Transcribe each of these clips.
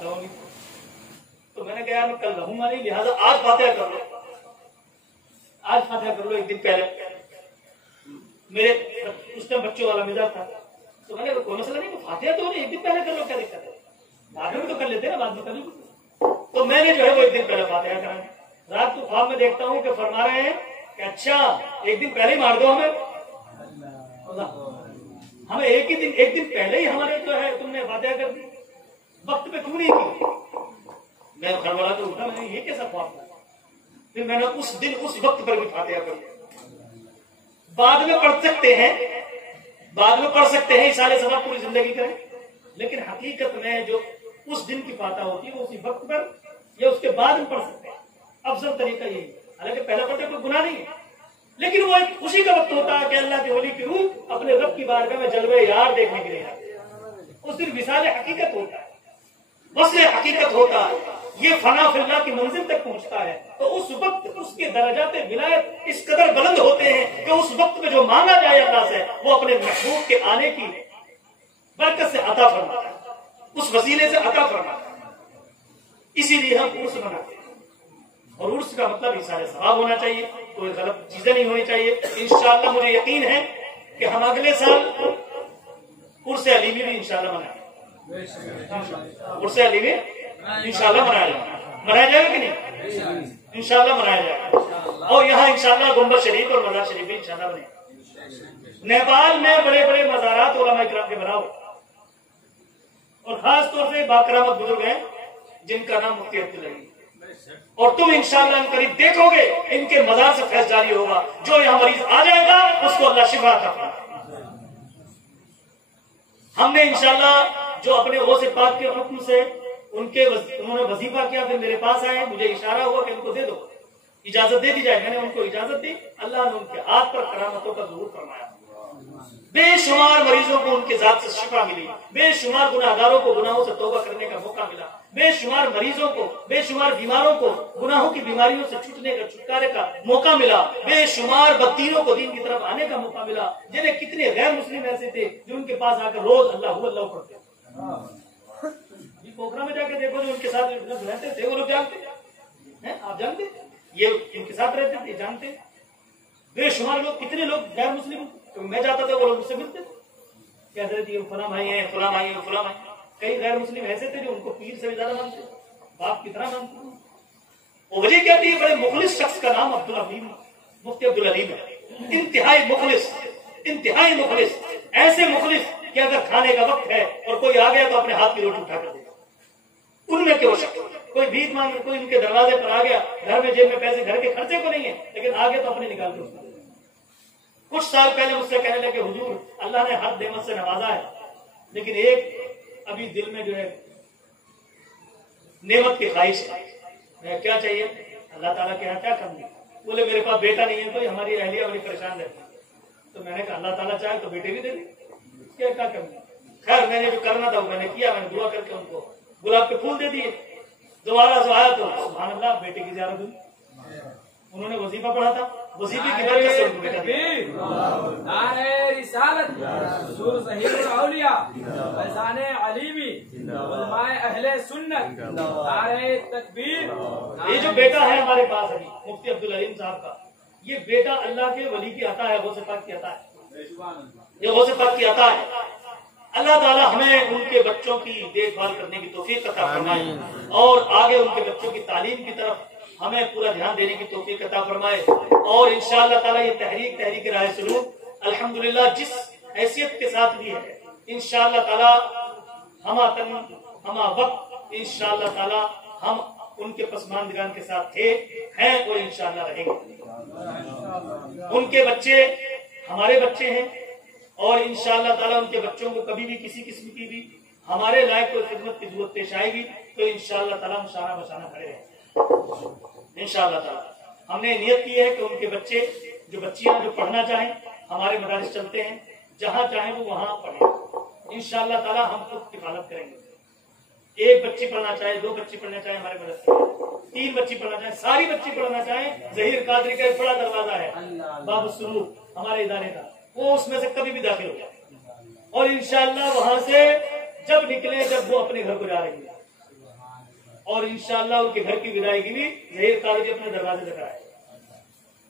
فاتحہ ہونی. تو میں نے کہا میں کل رہوں گا نہیں، لہٰذا آج فاتحہ کر لو، آج فاتحہ کر لو. ایک دن پہلے میرے اس ٹائم بچوں والا مزاج تھا، تو میں نے کہا کوئی مسئلہ نہیں، فاتحہ تو نہیں، ایک دن پہلے کر لو، کیا دقت ہے، بعد میں تو کر لیتے ہیں نا، بعد میں کر لو. تو میں نے جو ہے وہ ایک دن پہلے فاتحہ کرا. رات کو خواب میں دیکھتا ہوں کہ فرما رہے ہیں کہ اچھا ایک دن پہلے ہی مار دو ہمیں ایک دن پہلے ہی ہمارے جو ہے تم نے فاتحہ کر دی، وقت پہ کیوں نہیں کی. میں گھر والا تو اٹھا، میں نے یہ کیسا خواب تھا. پھر میں نے اس دن اس وقت پر بھی فاتحہ کر دیا. بعد میں پڑھ سکتے ہیں اصالہ ثواب پوری زندگی کریں، لیکن حقیقت میں جو اس دن کی فاتحہ ہوتی ہے وہ اسی وقت پر یا اس کے بعد میں پڑھ سکتے ہیں. افضل طریقہ یہی ہے. حالانکہ پہلا پڑھنے کوئی گناہ نہیں ہے، لیکن وہ ایک خوشی کا وقت ہوتا ہے کہ اللہ کے ولی کی روح اپنے رب کی بارگاہ میں جلوے یار دیکھنے کے لیے آتے ہیں. اس دن وصال حقیقت ہوتا ہے، وصل حقیقت ہوتا ہے، یہ فنا فی اللہ کی منزل تک پہنچتا ہے. تو اس وقت اس کے درجات ولایت اس قدر بلند ہوتے ہیں کہ اس وقت میں جو مانگا جائے اللہ سے وہ اپنے محبوب کے آنے کی برکت سے عطا فرماتا ہے، اس وسیلے سے عطا فرماتا ہے. اسی لیے ہم عرس مناتے ہیں، اور عرس کا مطلب ایصال ثواب ہونا چاہیے، کوئی غلط چیزیں نہیں ہونی چاہیے. انشاءاللہ مجھے یقین ہے کہ ہم اگلے سال عرس علیمی بھی انشاءاللہ منائیں گے. عرس علیمی انشاءاللہ منایا جائے گا کہ نہیں؟ انشاءاللہ منایا جائے گا. اور یہاں انشاءاللہ گنبد شریف اور مزار شریف بھی انشاءاللہ بنے. نیپال میں بڑے بڑے مزارات علماء کرام کے بناؤ، اور خاص طور سے باکرامت بزرگ ہیں جن کا نام مفتی عبدالعلی، اور تم انشاءاللہ ان قریب دیکھو گے ان کے مزار سے فیض جاری ہوگا. جو یہاں مریض آ جائے گا اس کو اللہ شفا عطا فرمائے. ہم نے انشاءاللہ جو اپنے غوث پاک کے حکم سے انہوں نے وظیفہ کیا، پھر میرے پاس آئے، مجھے اشارہ ہوا کہ ان کو دے دو، اجازت دے دی جائے. میں نے ان کو اجازت دی، اللہ نے ان کے ہاتھ پر کرامتوں کا ظہور فرمایا. بے شمار مریضوں کو ان کے ذات سے شفا ملی، بے شمار گناہگاروں کو گناہوں سے توبہ کرنے کا موقع ملا، بے شمار مریضوں کو، بے شمار بیماروں کو گناہوں کی بیماریوں سے چھوٹنے کا، چھٹکارے کا موقع ملا، بے شمار بدینوں کو دین کی طرف آنے کا موقع ملا. جنہیں کتنے غیر مسلم ایسے تھے جو ان کے پاس آ کر روز اللہ پڑھتے. پوکھرا میں جا کے دیکھو جو ان کے ساتھ رہتے تھے وہ لوگ جانتے ہیں، آپ جانتے یہ ان کے ساتھ رہتے تھے، جانتے. بے شمار لوگ، کتنے لوگ غیر مسلم، میں جاتا تھا وہ لوگ مجھ سے ملتے تھے، کہتے تھے فلاں بھائی ہیں، فلاں بھائی ہیں، فلاں بھائی. کئی غیر مسلم ایسے تھے جو ان کو پیر سے بھی زیادہ مانتے، باپ کی طرح مانتے. وہ وجہ کیا تھی؟ بڑے مخلص شخص کا نام عبدالعلیم، مفتی عبدالعلیم ہے. انتہائی مخلص، انتہائی مخلص، ایسے مخلص کہ اگر کھانے کا وقت ہے اور کوئی آ گیا تو اپنے ہاتھ کی روٹی اٹھا کر دے. ان میں کیوں شک؟ کوئی بھیک مانگ، کوئی ان کے دروازے پر آ گیا، گھر میں جیب میں پیسے گھر کے خرچے کو نہیں ہے لیکن آگے تو اپنے نکال کے. کچھ سال پہلے مجھ سے کہنے لگے حضور اللہ نے ہر نعمت سے نوازا ہے لیکن ایک ابھی دل میں جو ہے نعمت کی خواہش ہے، کیا چاہیے؟ اللہ تعالیٰ کے یہاں کیا کرنا؟ بولے میرے پاس بیٹا نہیں ہے تو ہماری اہلیہ بڑی پریشان رہتی ہے. تو میں نے کہا اللہ تعالیٰ چاہے تو بیٹے بھی دے دے، کیا کرنا. خیر میں نے جو کرنا تھا وہ میں نے کیا، میں نے دعا کر کے ان کو گلاب کے پھول دے دیے. دوبارہ جو آیا تو سبحان اللہ بیٹے کی زیارت ہوئی. انہوں نے وظیفہ پڑھا تھا، وظیفے کی برکت سے ان کو بیٹا دیا. نعرہ رسالت، حضور ظہیر الاولیاء، فیضان علیمی، علماء اہل سنت، نعرہ تکبیر. یہ جو بیٹا ہے ہمارے پاس ابھی مفتی عبدالعلیم صاحب کا، یہ بیٹا اللہ کے ولی کی عطا ہے، غوث پاک کی عطا ہے، یہ غوث پاک کی عطا ہے. اللہ تعالیٰ ہمیں ان کے بچوں کی دیکھ بھال کرنے کی توفیق عطا فرمائے اور آگے ان کے بچوں کی تعلیم کی طرف ہمیں پورا دھیان دینے کی توفیق عطا فرمائے. اور انشاءاللہ تعالیٰ یہ تحریک راہ سلوک الحمدللہ جس حیثیت کے ساتھ بھی ہے، انشاءاللہ تعالیٰ ہما وقت انشاءاللہ تعالیٰ ہم ان کے پسماندگان کے ساتھ تھے، ہیں اور انشاءاللہ رہیں گے. ان کے بچے ہمارے بچے ہیں اور انشاءاللہ تعالیٰ ان کے بچوں کو کبھی بھی کسی قسم کی بھی ہمارے لائق کوئی خدمت کی ضرورت پیش آئے گی تو انشاءاللہ تعالیٰ مشانہ بشانہ کھڑے ہیں. انشاءاللہ تعالیٰ ہم نے نیت کی ہے کہ ان کے بچے جو بچیاں جو پڑھنا چاہیں، ہمارے مدارس چلتے ہیں، جہاں چاہیں وہ وہاں پڑھیں. انشاءاللہ تعالیٰ ہم خود کفالت کریں گے. ایک بچی پڑھنا چاہے، دو بچی پڑھنا چاہے ہمارے مدرسے، تین بچی پڑھنا چاہے، ساری بچی پڑھنا چاہیں، ظہیر قادری کا ایک بڑا دروازہ ہے باب السرور ہمارے ادارے کا، وہ اس میں سے کبھی بھی داخل ہو جائے اور انشاءاللہ وہاں سے جب نکلے جب وہ اپنے گھر کو جا رہی ہے اور انشاءاللہ ان کے گھر کی ودائیگی بھی ظہیر قادری اپنے دروازے سے کرائے.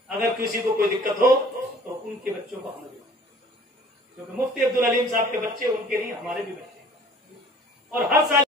اگر کسی کو کوئی دقت ہو تو ان کے بچوں کو ہم دیں، کیونکہ مفتی عبدالعلیم صاحب کے بچے ان کے نہیں، ہمارے بھی بچے، اور ہر سال